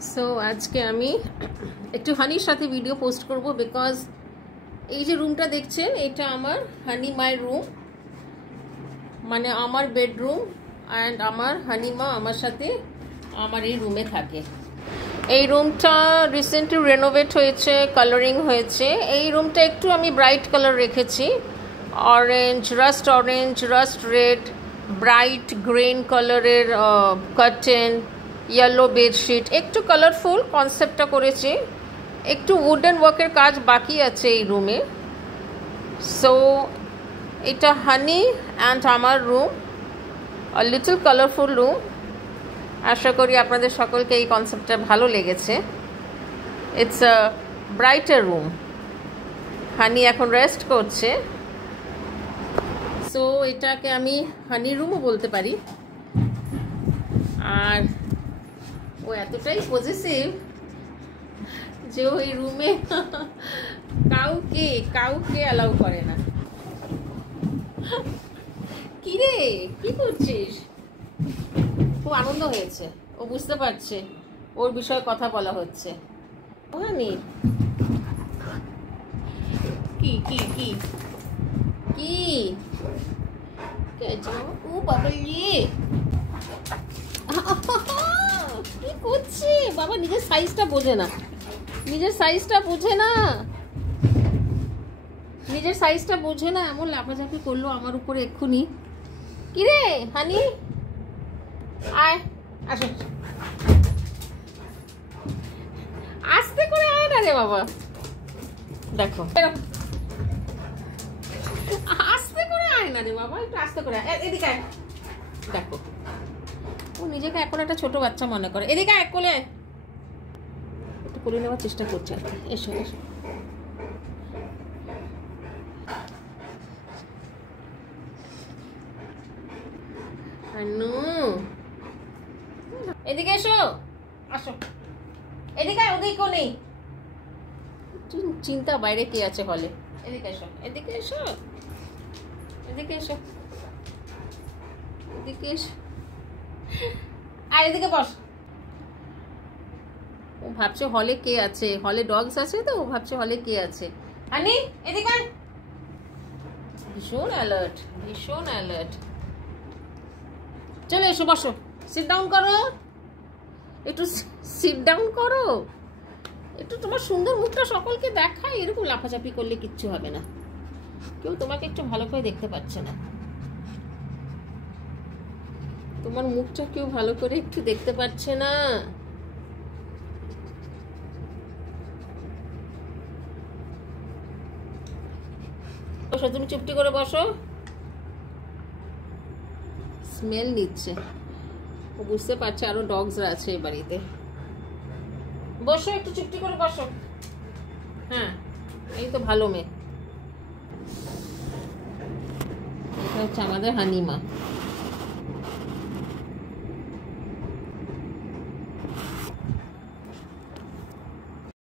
So আজকে আমি একটু হানির সাথে ভিডিও পোস্ট করব বিকজ এই যে রুমটা দেখছেন এটা আমার হানি মায়ের রুম, মানে আমার বেডরুম অ্যান্ড আমার হানি মা আমার সাথে আমার এই রুমে থাকে। এই রুমটা রিসেন্টলি রেনোভেট হয়েছে, কালারিং হয়েছে। এই রুমটা একটু আমি ব্রাইট কালার রেখেছি, orange, rust red, bright green কালারের কার্টেন, ইয়েলো বেডশিট, একটু কালারফুল কনসেপ্টটা করেছি। একটু উডেন ওয়ার্কের কাজ বাকি আছে এই রুমে। সো এটা হানি অ্যান্ড আমার রুম, আ লিটল কালারফুল রুম। আশা করি আপনাদের সকলকে এই কনসেপ্টটা ভালো লেগেছে। It's a brighter room. Honey এখন রেস্ট করছে, সো এটাকে আমি হানি রুমও বলতে পারি। আর ও এতটাই পজিটিভ যে ওই রুমে কাউকে অ্যালাউ করে না। কি রে, কি করছিস? খুব আনন্দ হয়েছে, ও বুঝতে পারছে ওর বিষয়ে কথা বলা হচ্ছে। হানি কি কি কি কি ও বাবা, কি করছে বাবা? নিজের সাইজটা বোঝে না, নিজের সাইজটা বোঝে না, এমন লাফাঝাফি করলো আমার উপরে এক্ষুনি। কি রে হানি, আয়, আসো, আস্তে করে আয় না রে বাবা। দেখো আস্তে করে আয় না রে বাবা, একটু আস্তে করে এদিকে আয়। দেখো ও নিজেকে এখন একটা ছোট বাচ্চা মনে করে। এদিকে আয়, কোলে একটু কোলে নেওয়ার চেষ্টা করছে আর কি। এসো এসো, এদিকে এসো, আসো এদিকে, ওদিকেও নেই। চিন্তা বাইরে কে আছে হলে। এদিকে এসো, এদিকে এসো, এদিকে এসো, এদিকে এসো, আর এদিকে বস। ও ভাবছে হলে কে আছে, হলে ডগস আছে, তো ও ভাবছে হলে কে আছে। হানি এদিকে, ভীষণ অ্যালার্ট, ভীষণ অ্যালার্ট। চলে এসো, বসো, সিট ডাউন করো, একটু সিট ডাউন করো, একটু তোমার সুন্দর মুখটা সকলকে দেখাই। এরকম লাফাচাপি করলে কিচ্ছু হবে না, কেউ তোমাকে একটু ভালো করে দেখতে পাচ্ছে না। তোমার মুখটা কেউ ভালো করে একটু দেখতে পাচ্ছে না। বসো, তুমি চুপটি করে বসো। স্মেল নিচ্ছে, ও বুঝতে পারছে আরো ডগসরা আছে এই বাড়িতে। বসো, একটু চুপটি করে বসো। হ্যাঁ, এই তো ভালো মেয়ে। এটা হচ্ছে আমাদের হানিমা।